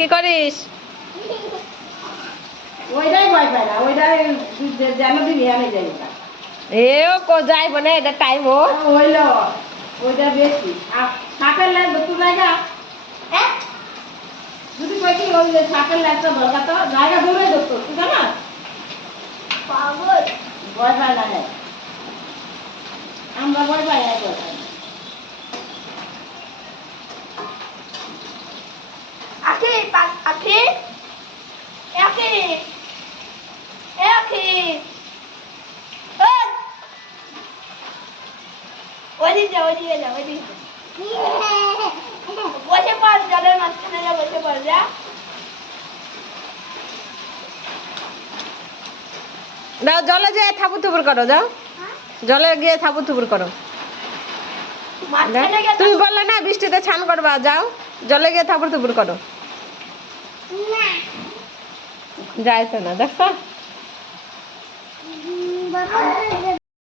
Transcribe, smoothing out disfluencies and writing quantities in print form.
কি করিস? ওইটাই ভয় পায় না, ওইটাই যেন দিবি আমি যাই না। এও কো যাইব না, এটা টাইম ও হইলো ওইটা বেশি। আর সাপের লাইন দুটো জায়গা যদি কয়েকটি ওই যে সাপের লাইনটা দরকার তো জায়গা দূরে ধরতো, ঠিক না? ভয় পায় না, আমরা ভয় পাই না। Aqui, aqui, é aqui, é aqui. Olha, você pode já dar uma cena, você pode já? দাও, জলে যেয়ে থাপুর থুপুর করো, যাও জলে গিয়ে থাপুর থুপুর করো। তুমি বললে না বৃষ্টিতে স্নান করবা, যাও জলে গিয়ে থাপুর থুপুর করো। যাইতো না, দেখো।